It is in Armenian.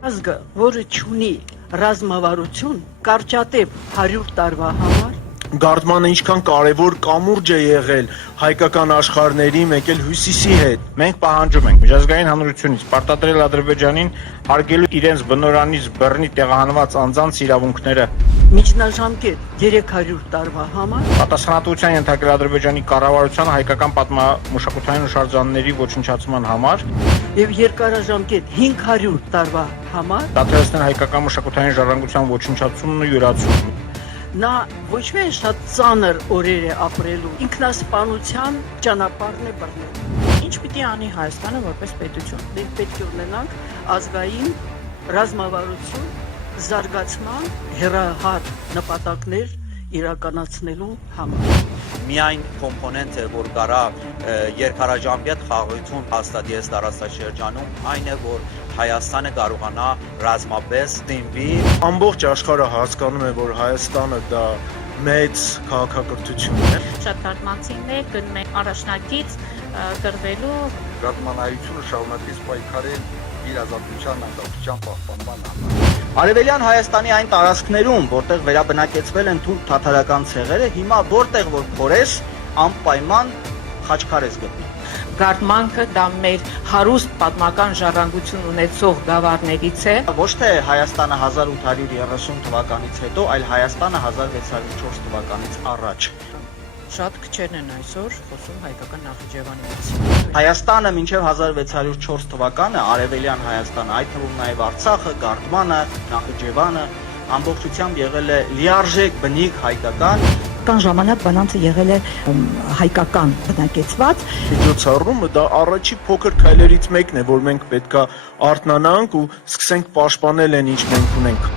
Ազգը, որը չունի ռազմավարություն, կարճատև 100 տարվա համար, Գարդմանը ինչքան կարևոր կամուրջ է եղել հայկական աշխարհների, մեկ էլ հյուսիսի հետ։ Մենք պահանջում ենք միջազգային հանրությունից պարտադրել Ադրբեջանին հարգելու իրենց բնորանից բռնի տեղահանված անձանց իրավունքները, միջնաժամկետ 300 տարվա համար, պատասխանատվության ենթարկել Ադրբեջանի կառավարությանը հայկական պատմամշակութային հուշարձանների ոչնչացման համար, եւ երկարաժամկետ 500 տարվա համար, դադարեցնել հայկական մշակութային ժառանգության ոչնչացումն ու յուրացումը։ նա ոչ միայն շատ ծանր օրեր է ապրելու, ինքնասպանության ճանապարհն է բռնել։ Ինչ պիտի անի Հայաստանը որպես պետություն։ Մենք պետք է ունենանք ազգային ռազմավարություն, զարգացման հեռահար նպատակներ իրականացնելու համար։ Միայն կոմպոնենտ է, որ կարա երկարաժամկետ խաղաղություն հաստատի այս տարածաշրջանում, այն է, որ Հայաստանը կարողանա ռազմապես դիմվի։ Ամբողջ աշխարհը հասկանում է, որ Հայաստանը դա մեծ քաղաքակրթություն է։ Շատ թարգմանցիներ գնում են առաջնակից գրվելու Ռազմանայությունը շարունակեց պայքարել իր ազատության անկախության պահպանման համար։ Արևելյան Հայաստանի այն տարածքներում, որտեղ վերաբնակեցվել են թուրք թաթարական ցեղերը, հիմա որտեղ որ փորես անպայման խաչքար ես գտնում։ գարդմանքը դա մեր հարուստ պատմական ժառանգություն ունեցող գավառներից է։ Ոչ թե Հայաստանը 1830 թվականից հետո, այլ Հայաստանը 1604 թվականից առաջ։ Շատ քչերն են այսօր խոսում հայկական Նախիջևանի մասին։ Հայաստանը մինչև 1604 թվականը Արևելյան Հայաստանը, այդ թվում նաև Արցախը, Գարդմանը, Նախիջևանը ամբողջությամբ եղել է լիարժեք բնիկ հայկական։ Կան ժամանակ բանանցը եղել է հայկական բնակեցված։ Միջոցառումը դա առաջի փոքր քայլերից մեկն է, որ մենք պետքա արթնանանք ու սկսենք պաշտպանել այն, ինչ մենք ունենք։